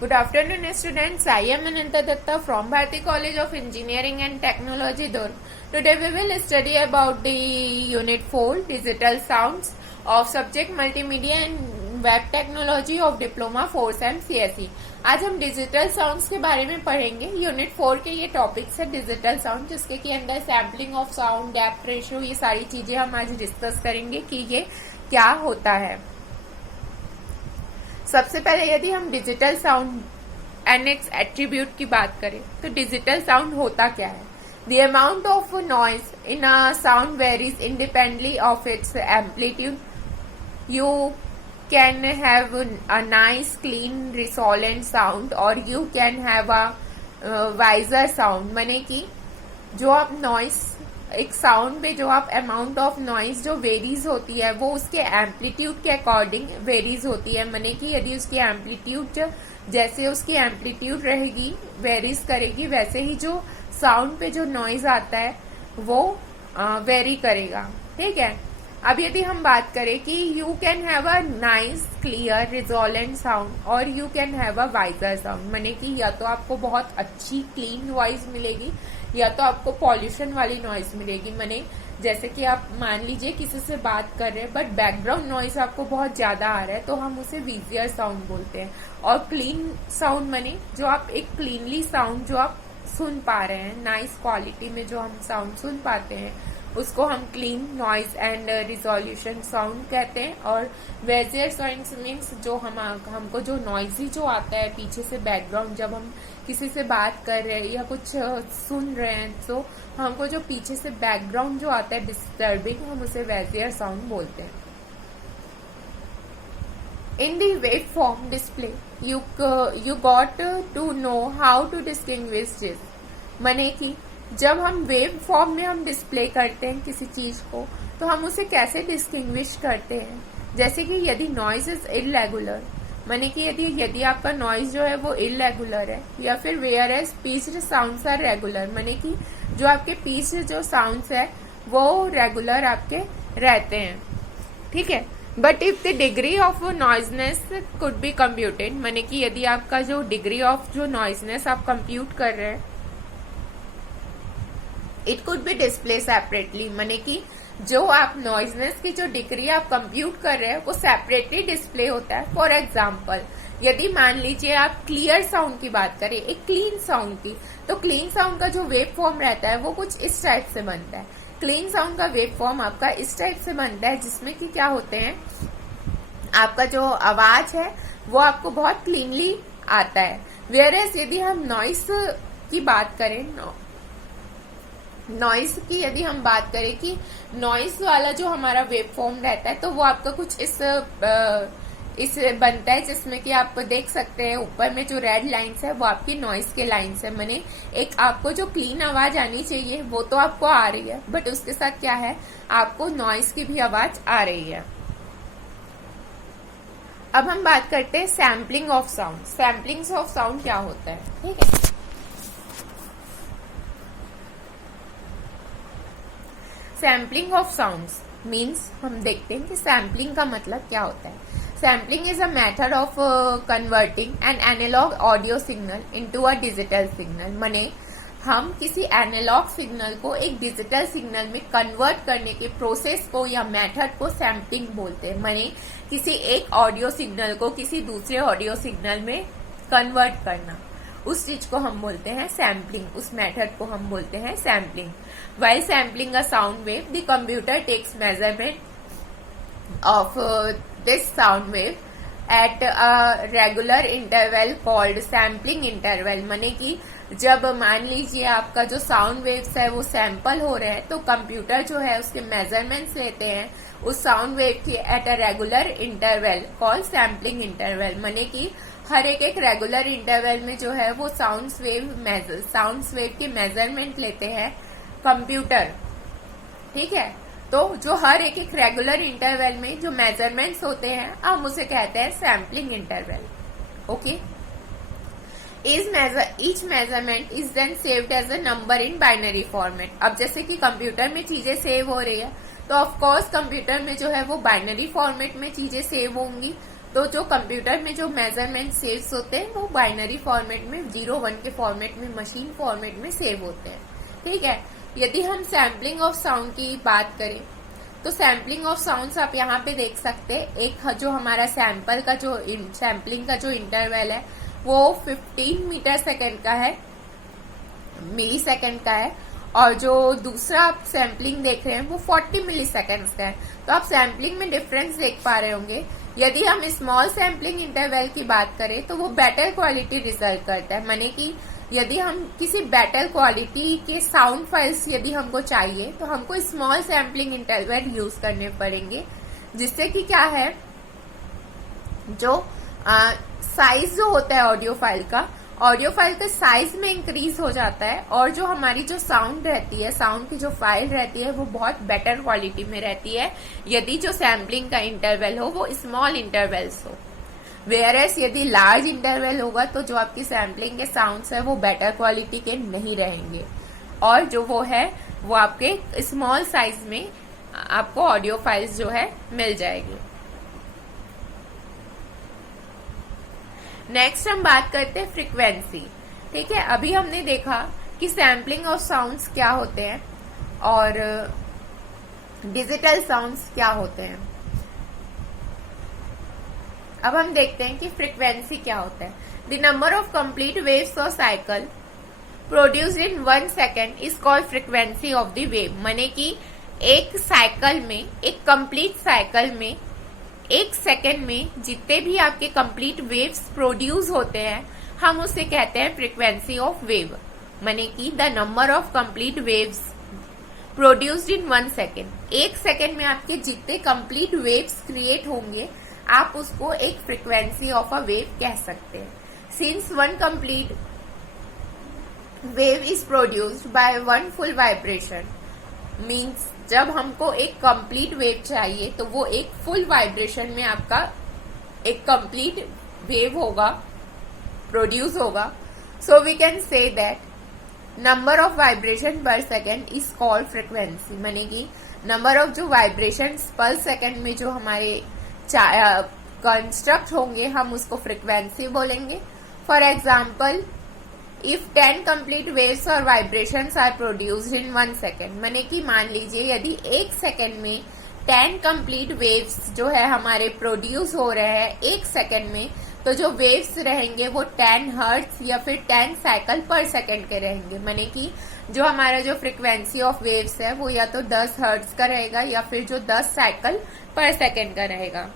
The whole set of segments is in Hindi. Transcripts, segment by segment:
Good afternoon, students. I am Ananta Datta from Bharati College of Engineering and Technology, Durg. Today we will study about the Unit 4, Digital Sounds of Subject Multimedia and Web Technology of Diploma 4 SEM CSE. आज हम डिजिटल साउंड्स के बारे में पढ़ेंगे. यूनिट 4 के ये टॉपिक्स है डिजिटल साउंड, जिसके के अंदर sampling of sound, depth ratio, ये सारी चीजें हम आज डिस्कस करेंगे कि ये क्या होता है. सबसे पहले यदि हम digital sound and its attribute की बात करें तो डिजिटल साउंड होता क्या है. The amount of noise in a sound varies independently of its amplitude. You can have a nice clean resonant sound और you can have a wiser sound. माने कि जो आप नॉइस एक साउंड पे जो आप अमाउंट ऑफ नॉइज जो वेरीज होती है वो उसके एम्पलीट्यूड के अकॉर्डिंग वेरीज होती है. माने कि यदि उसकी एम्पलीट्यूड जैसे उसकी एम्पलीट्यूड रहेगी वेरीज करेगी, वैसे ही जो साउंड पे जो नॉइज आता है वो वेरी करेगा. ठीक है. अब यदि हम बात करें कि you can have a nice clear resonant sound और you can have a wiser sound. माने कि या तो आपको बहुत अच्छी क्लीन वॉइस मिलेगी या तो आपको पॉल्यूशन वाली नॉइज मिलेगी. माने जैसे कि आप मान लीजिए किसी से बात कर रहे हैं बट बैकग्राउंड नॉइज आपको बहुत ज्यादा आ रहा है तो हम उसे विजियर साउंड बोलते हैं. और क्लीन साउंड माने जो आप एक क्लीनली साउंड जो आप सुन पा रहे हैं, नाइस क्वालिटी में जो हम साउंड सुन पाते हैं उसको हम clean noise and resolution sound कहते हैं. और वेजियर साउंड मीन्स जो हमको जो नॉइजी जो आता है पीछे से बैकग्राउंड, जब हम किसी से बात कर रहे हैं या कुछ सुन रहे हैं तो हमको जो पीछे से बैकग्राउंड जो आता है डिस्टर्बिंग, हम उसे वेजियर साउंड बोलते हैं. In the waveform display, you got to know how to distinguish this. माने कि जब हम वेव फॉर्म में हम डिस्प्ले करते हैं किसी चीज को तो हम उसे कैसे डिस्टिंग्विश करते हैं. जैसे कि यदि नॉइज इज इरेगुलर, माने कि यदि आपका नॉइज जो है वो इरेगुलर है, या फिर whereas pitched sounds are regular, माने कि जो आपके पिच जो साउंड्स है वो रेगुलर आपके रहते हैं. ठीक है. But if the degree of noisiness could be computed, माने कि यदि आपका जो डिग्री ऑफ जो नॉइजनेस आप कंप्यूट कर रहे हैं it could be display separately. माने कि जो आप नॉइजनेस की जो डिग्री आप कंप्यूट कर रहे हैं वो सेपरेटली डिस्प्ले होता है. फॉर एग्जाम्पल यदि मान लीजिए आप क्लियर साउंड की बात करें, एक क्लीन साउंड की, तो क्लीन साउंड का जो वेव फॉर्म रहता है वो कुछ इस टाइप से बनता है. क्लीन साउंड का वेव फॉर्म आपका इस टाइप से बनता है जिसमें कि क्या होते हैं, आपका जो आवाज है वो आपको बहुत क्लीनली आता है. वेयरएज यदि हम नॉइस की बात करें, नॉइस की यदि हम बात करें कि नॉइस वाला जो हमारा वेव फॉर्म रहता है तो वो आपका कुछ इस बनता है जिसमें कि आप देख सकते हैं ऊपर में जो रेड लाइंस है वो आपकी नॉइस के लाइंस है. माने एक आपको जो क्लीन आवाज आनी चाहिए वो तो आपको आ रही है बट उसके साथ क्या है, आपको नॉइस की भी आवाज आ रही है. अब हम बात करते हैं sampling of sound. Sampling of sound क्या होता है. ठीक है. सैम्पलिंग ऑफ साउंड्स मीन्स हम देखते हैं कि सैम्पलिंग का मतलब क्या होता है. Sampling is a method of converting an analog audio signal into a digital signal. माने हम किसी एनालॉग सिग्नल को एक डिजिटल सिग्नल में कन्वर्ट करने के प्रोसेस को या मेथड को सैम्पलिंग बोलते हैं. माने किसी एक ऑडियो सिग्नल को किसी दूसरे ऑडियो सिग्नल में कन्वर्ट करना, उस चीज को हम बोलते हैं सैम्पलिंग. उस मेथड को हम बोलते हैं sampling. While sampling a sound wave, the computer takes measurement of this sound wave at a regular interval called sampling interval. माने कि जब मान लीजिए आपका जो साउंड वेव्स है वो सैंपल हो रहे हैं तो कंप्यूटर जो है उसके मेजरमेंट्स लेते हैं उस साउंड वेव के at a regular interval called sampling interval. माने कि हर एक रेगुलर इंटरवल में जो है वो साउंड वेव के मेजरमेंट लेते हैं कंप्यूटर. ठीक है. तो जो हर एक रेगुलर इंटरवल में जो मेजरमेंट्स होते हैं हम उसे कहते हैं sampling interval. Okay. Each measurement is then saved as a number in binary format. अब जैसे कि कंप्यूटर में चीजें सेव हो रही है तो ऑफ कोर्स कंप्यूटर में जो है वो बाइनरी फॉर्मेट में चीजें सेव होंगी. तो जो कंप्यूटर में जो मेजरमेंट सेव्स होते हैं वो बाइनरी फॉर्मेट में 0-1 के फॉर्मेट में, मशीन फॉर्मेट में सेव होते हैं। ठीक है। यदि हम सैम्पलिंग ऑफ साउंड की बात करें तो सैम्पलिंग ऑफ साउंड्स आप यहाँ पे देख सकते हैं। एक जो हमारा सैंपल का जो सैम्पलिंग का जो इंटरवल है वो 15 मीटर सेकेंड का है, मिली सेकेंड का है, और जो दूसरा आप सैम्पलिंग देख रहे हैं वो 40 मिली सेकेंड्स का है। तो आप सैम्पलिंग में डिफरेंस देख पा रहे होंगे। यदि हम स्मॉल सैम्पलिंग इंटरवल की बात करें तो वो बेटर क्वालिटी रिजल्ट करता है, माने कि यदि हम किसी बेटर क्वालिटी के साउंड फाइल्स यदि हमको चाहिए तो हमको स्मॉल सैम्पलिंग इंटरवल यूज करने पड़ेंगे, जिससे कि क्या है, जो साइज जो होता है ऑडियो फाइल का साइज में इंक्रीज हो जाता है, और जो हमारी जो साउंड रहती है, साउंड की जो फाइल रहती है वो बहुत बेटर क्वालिटी में रहती है यदि जो सैम्पलिंग का इंटरवल हो वो स्मॉल इंटरवल्स हो। वेयरएस यदि लार्ज इंटरवल होगा तो जो आपकी सैम्पलिंग के साउंड्स है वो बेटर क्वालिटी के नहीं रहेंगे, और जो वो है वो आपके स्मॉल साइज में आपको ऑडियो फाइल्स जो है मिल जाएगी। नेक्स्ट हम बात करते हैं फ्रीक्वेंसी। ठीक है। अभी हमने देखा कि सैम्पलिंग ऑफ साउंड्स क्या होते हैं और डिजिटल साउंड्स क्या होते हैं। अब हम देखते हैं कि फ्रीक्वेंसी क्या होता है। The number of complete waves और cycle produced in 1 second is called frequency of the wave. माने कि एक साइकिल में, एक कंप्लीट साइकिल में 1 सेकेंड में जितने भी आपके कंप्लीट वेव्स प्रोड्यूस होते हैं हम उसे कहते हैं फ्रीक्वेंसी ऑफ वेव। माने कि the number of complete waves produced in 1 second, 1 second में आपके जितने कंप्लीट वेव्स क्रिएट होंगे आप उसको एक फ्रीक्वेंसी ऑफ अ वेव कह सकते हैं। Since 1 complete wave is produced by 1 full vibration, means जब हमको एक कंप्लीट वेव चाहिए तो वो एक फुल वाइब्रेशन में आपका एक कंप्लीट वेव होगा, प्रोड्यूस होगा। So we can say that number of vibration per second is called frequency. माने कि नंबर ऑफ जो वाइब्रेशन पर सेकेंड में जो हमारे कंस्ट्रक्ट होंगे हम उसको फ्रीक्वेंसी बोलेंगे। For example, if 10 complete waves और vibrations are produced in 1 second, माने कि मान लीजिए यदि 1 सेकेंड में 10 कंप्लीट वेव्स जो है हमारे प्रोड्यूस हो रहे हैं 1 सेकेंड में, तो जो वेव्स रहेंगे वो 10 हर्ट्ज या फिर 10 साइकिल पर सेकेंड के रहेंगे। माने कि जो हमारा जो फ्रीक्वेंसी ऑफ वेव्स है वो या तो 10 हर्ट्ज का रहेगा या फिर जो 10 साइकिल पर सेकेंड का रहेगा।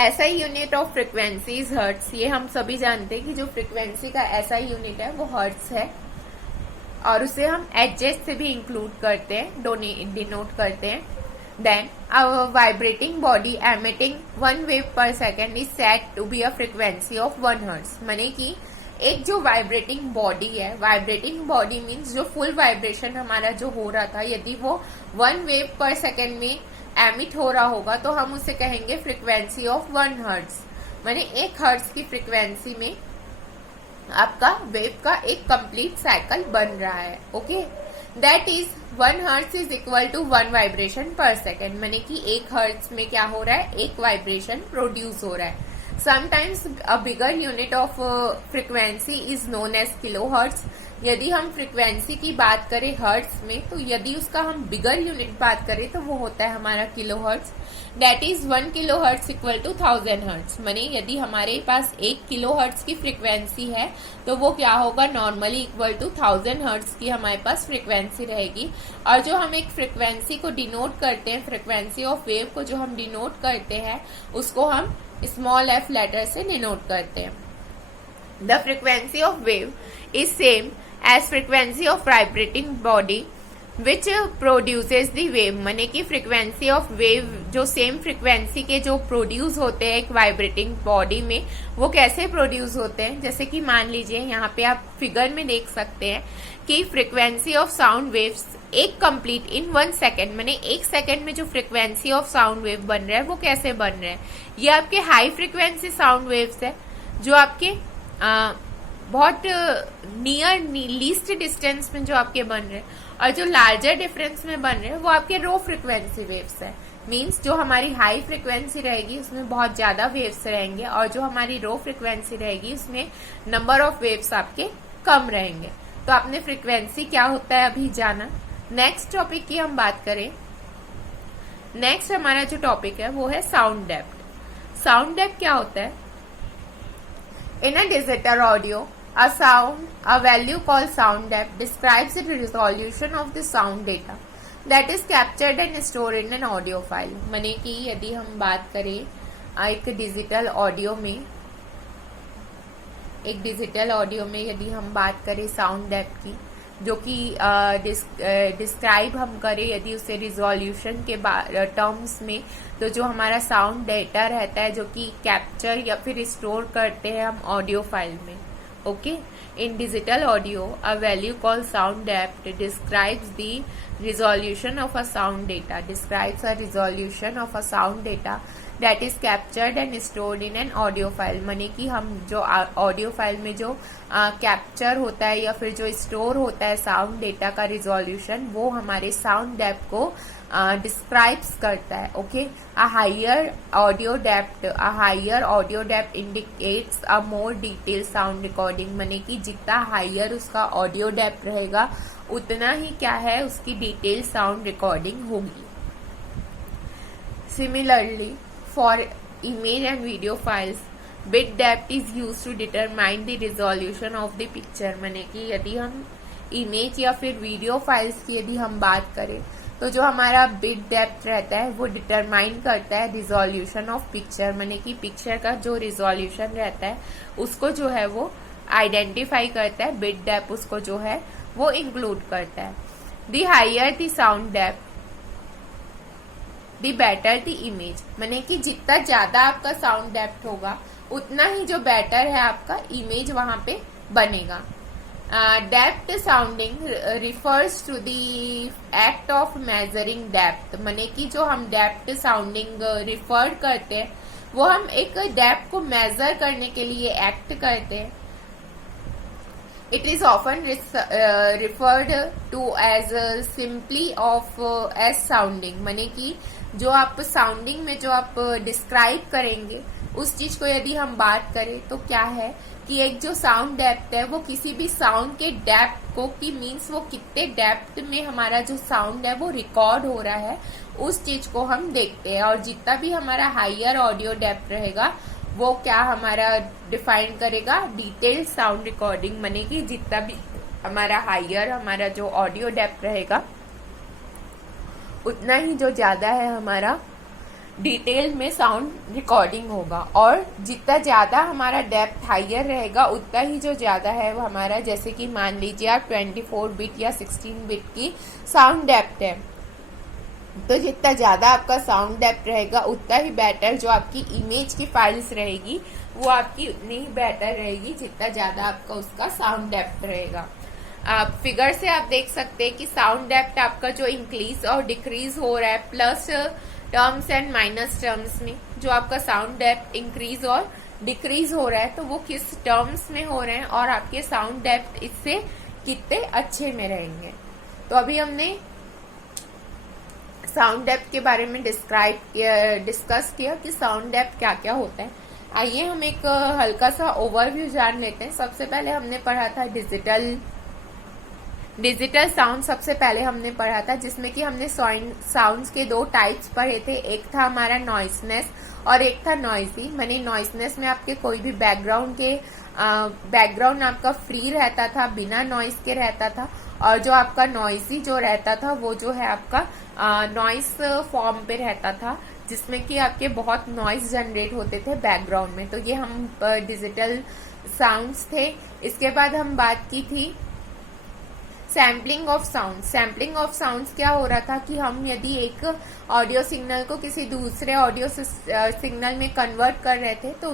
SI unit of frequency is hertz. ये हम सभी जानते हैं कि जो फ्रीक्वेंसी का SI यूनिट है वो हर्ट्ज है, और उसे हम एचएस से भी इंक्लूड करते हैं, डिनोट करते हैं। Then our vibrating body emitting 1 wave per second is said to be a frequency of 1 hertz. माने कि एक जो वाइब्रेटिंग बॉडी है, वाइब्रेटिंग बॉडी मीन्स जो फुल वाइब्रेशन हमारा जो हो रहा था, यदि वो 1 वेव पर सेकेंड में एमिट हो रहा होगा तो हम उसे कहेंगे फ्रीक्वेंसी ऑफ 1 हर्ट्ज। माने 1 हर्ट्ज की फ्रीक्वेंसी में आपका वेव का एक कंप्लीट साइकिल बन रहा है। Okay, that is 1 hertz is equal to 1 vibration per second. माने कि 1 हर्ट्ज में क्या हो रहा है, एक वाइब्रेशन प्रोड्यूस हो रहा है। Sometimes a bigger unit of frequency is known as kilohertz. यदि हम फ्रीक्वेंसी की बात करें हर्ट्ज में, तो यदि उसका हम बिगर यूनिट बात करें तो वो होता है हमारा kilohertz. That is 1 kilohertz equal to 1000 hertz. माने यदि हमारे पास 1 किलो हर्ट्ज की फ्रीक्वेंसी है तो वो क्या होगा, नॉर्मली इक्वल टू 1000 हर्ट्ज की हमारे पास फ्रीक्वेंसी रहेगी। और जो हम एक फ्रीक्वेंसी को डिनोट करते हैं, फ्रीक्वेंसी ऑफ वेव को जो हम डिनोट करते हैं उसको हम स्मॉल f लेटर से डिनोट करते हैं। The frequency of wave is same as frequency of vibrating body which produces the wave. माने कि फ्रीक्वेंसी ऑफ वेव जो सेम फ्रीक्वेंसी के जो प्रोड्यूस होते हैं एक वाइब्रेटिंग बॉडी में, वो कैसे प्रोड्यूस होते हैं, जैसे कि मान लीजिए यहाँ पे आप फिगर में देख सकते हैं कि फ्रीक्वेंसी ऑफ साउंड वेव्स एक कंप्लीट इन 1 सेकेंड, माने 1 सेकेंड में जो फ्रीक्वेंसी ऑफ साउंड वेव बन रहा है वो कैसे बन रहा है। ये आपके हाई फ्रीक्वेंसी साउंड वेव्स है जो आपके बहुत नियर लीस्ट डिस्टेंस में जो आपके बन रहे हैं, और जो लार्जर डिफरेंस में बन रहे हैं वो आपके लो फ्रीक्वेंसी वेव्स है। मीन्स जो हमारी हाई फ्रिक्वेंसी रहेगी उसमें बहुत ज्यादा वेव्स रहेंगे और जो हमारी लो फ्रिक्वेंसी रहेगी उसमें नंबर ऑफ वेव्स आपके कम रहेंगे। तो आपने फ्रिक्वेंसी क्या होता है अभी जाना। नेक्स्ट टॉपिक की हम बात करें, नेक्स्ट हमारा जो टॉपिक है वो है साउंड डेप्थ। साउंड डेप्थ क्या होता है? In a digital audio a value called sound depth describes the resolution of the sound data that is captured and stored in an audio file। माने कि यदि हम बात करें एक डिजिटल ऑडियो में यदि हम बात करें साउंड डेप्थ की, जो कि डिस्क्राइब हम करें यदि उसे रिजोल्यूशन के टर्म्स में, तो जो हमारा साउंड डेटा रहता है जो कि कैप्चर या फिर स्टोर करते हैं हम ऑडियो फाइल में। Okay, in digital audio, a value called sound depth describes the resolution of a sound data. Describes a resolution of a sound data that is captured and stored in an audio file। माने कि हम जो ऑडियो फाइल में जो कैप्चर होता है या फिर जो स्टोर होता है साउंड डेटा का रिजोल्यूशन, वो हमारे साउंड डेप्थ को डिस्क्राइब्स करता है। Okay, a higher audio depth indicates a more detailed sound recording। माने कि जितना हायर उसका ऑडियो डेप्थ रहेगा उतना ही क्या है उसकी डिटेल साउंड रिकॉर्डिंग होगी। Similarly for image and video files bit depth is used to determine the resolution of the picture. माने कि यदि हम इमेज या फिर वीडियो फाइल्स की यदि हम बात करें तो जो हमारा बिट डेप्थ रहता है वो डिटरमाइन करता है रिजोल्यूशन ऑफ पिक्चर। माने कि पिक्चर का जो रिजोल्यूशन रहता है उसको जो है वो आइडेंटिफाई करता है, बिट डेप्थ उसको जो है वो इंक्लूड करता है। The higher the sound depth the better the image. माने कि जितना ज्यादा आपका साउंड डेप्थ होगा उतना ही जो बेटर है आपका इमेज वहां पे बनेगा। Depth sounding refers to the act of measuring depth. माने कि जो हम डेप्थ साउंडिंग रिफर करते हैं वो हम एक डेप्थ को मेजर करने के लिए एक्ट करते हैं। It is often referred to as simply of as sounding. माने कि जो आप साउंडिंग में जो आप डिस्क्राइब करेंगे उस चीज को यदि हम बात करें तो क्या है कि एक जो साउंड डेप्थ है वो किसी भी साउंड के डेप्थ को, कि मीन्स वो कितने डेप्थ में हमारा जो साउंड है वो रिकॉर्ड हो रहा है, उस चीज को हम देखते हैं। और जितना भी हमारा हायर ऑडियो डेप्थ रहेगा वो क्या हमारा डिफाइन करेगा डिटेल साउंड रिकॉर्डिंग। माने कि जितना भी हमारा हायर हमारा जो ऑडियो डेप्थ रहेगा उतना ही जो ज्यादा है हमारा डिटेल में साउंड रिकॉर्डिंग होगा, और जितना ज्यादा हमारा डेप्थ हायर रहेगा उतना ही जो ज्यादा है वो हमारा, जैसे कि मान लीजिए आप 24 बिट या 16 बिट की साउंड डेप्थ है, तो जितना ज्यादा आपका साउंड डेप्थ रहेगा उतना ही बेटर जो आपकी इमेज की फाइल्स रहेगी वो आपकी उतनी ही बेटर रहेगी जितना ज्यादा आपका उसका साउंड डेप्थ रहेगा। आप फिगर से आप देख सकते हैं कि साउंड डेप्थ आपका जो इंक्रीज और डिक्रीज हो रहा है plus terms and minus terms में, जो आपका साउंड डेप्थ इंक्रीज और डिक्रीज हो रहा है तो वो किस टर्म्स में हो रहे हैं और आपके साउंड डेप्थ इससे कितने अच्छे में रहेंगे। तो अभी हमने साउंड डेप्थ के बारे में डिस्कस किया कि साउंड डेप्थ क्या क्या होता है। आइए हम एक हल्का सा ओवरव्यू जान लेते हैं। सबसे पहले हमने पढ़ा था डिजिटल साउंड सबसे पहले हमने पढ़ा था, जिसमें कि हमने साउंड्स के दो टाइप्स पढ़े थे। एक था हमारा नॉइसनेस और एक था नॉइजी। माने नॉइसनेस में आपके कोई भी बैकग्राउंड आपका फ्री रहता था, बिना नॉइस के रहता था, और जो आपका नॉइजी जो रहता था वो जो है आपका नॉइस फॉर्म पे रहता था, जिसमें कि आपके बहुत नॉइस जनरेट होते थे बैकग्राउंड में। तो ये हम डिजिटल साउंड्स थे। इसके बाद हम बात की थी sampling of sound. Sampling of sounds क्या हो रहा था कि हम यदि एक ऑडियो सिग्नल को किसी दूसरे ऑडियो सिग्नल में कन्वर्ट कर रहे थे तो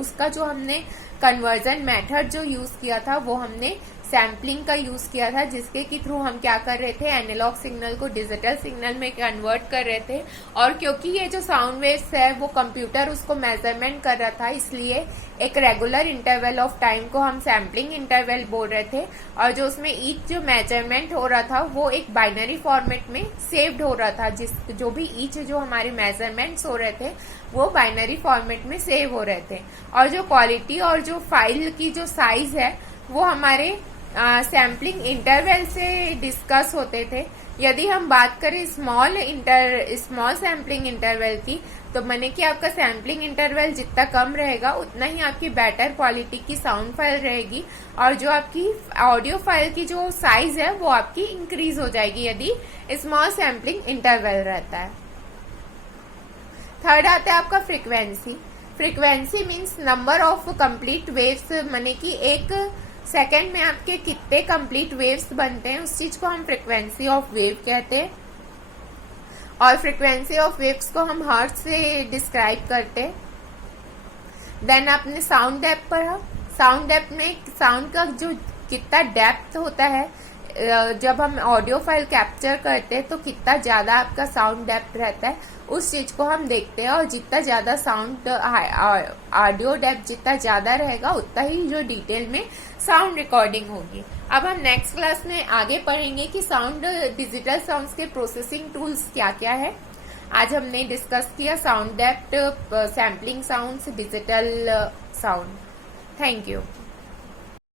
उसका जो हमने कन्वर्जन मेथड जो यूज किया था वो हमने सैम्पलिंग का यूज किया था, जिसके के थ्रू हम क्या कर रहे थे, एनालॉग सिग्नल को डिजिटल सिग्नल में कन्वर्ट कर रहे थे। और क्योंकि ये जो साउंड वेव्स है वो कंप्यूटर उसको मेजरमेंट कर रहा था, इसलिए एक रेगुलर इंटरवल ऑफ टाइम को हम सैम्पलिंग इंटरवल बोल रहे थे। और जो उसमें ईच जो मेजरमेंट हो रहा था वो एक बाइनरी फॉर्मेट में सेव्ड हो रहा था, जो भी ईच जो हमारे मेजरमेंट्स हो रहे थे वो बाइनरी फॉर्मेट में सेव हो रहे थे। और जो क्वालिटी और जो फाइल की जो साइज है वो हमारे सैम्पलिंग इंटरवल से डिस्कस होते थे। यदि हम बात करें स्मॉल सैम्पलिंग इंटरवल की, तो मैंने कि आपका सैम्पलिंग इंटरवल जितना कम रहेगा उतना ही आपकी बेटर क्वालिटी की साउंड फाइल रहेगी, और जो आपकी ऑडियो फाइल की जो साइज है वो आपकी इंक्रीज हो जाएगी यदि स्मॉल सैम्पलिंग इंटरवल रहता है। थर्ड आता है आपका frequency. Frequency means number of complete waves, माने कि एक सेकेंड में आपके कितने कंप्लीट वेव्स बनते हैं, उस चीज को हम फ्रीक्वेंसी ऑफ वेव कहते हैं। और फ्रीक्वेंसी ऑफ वेव्स को हम हर्ट्ज से डिस्क्राइब करते हैं। देन आपने साउंड डेप्थ पढ़ा। साउंड डेप्थ में साउंड का जो कितना डेप्थ होता है, जब हम ऑडियो फाइल कैप्चर करते हैं तो कितना ज्यादा आपका साउंड डेप्थ रहता है, उस चीज को हम देखते हैं। और जितना ज्यादा साउंड ऑडियो डेप्थ जितना ज्यादा रहेगा उतना ही जो डिटेल में साउंड रिकॉर्डिंग होगी। अब हम नेक्स्ट क्लास में आगे पढ़ेंगे कि साउंड डिजिटल साउंड्स के प्रोसेसिंग टूल्स क्या क्या है। आज हमने डिस्कस किया sound depth, sampling sounds, digital sound. Thank you.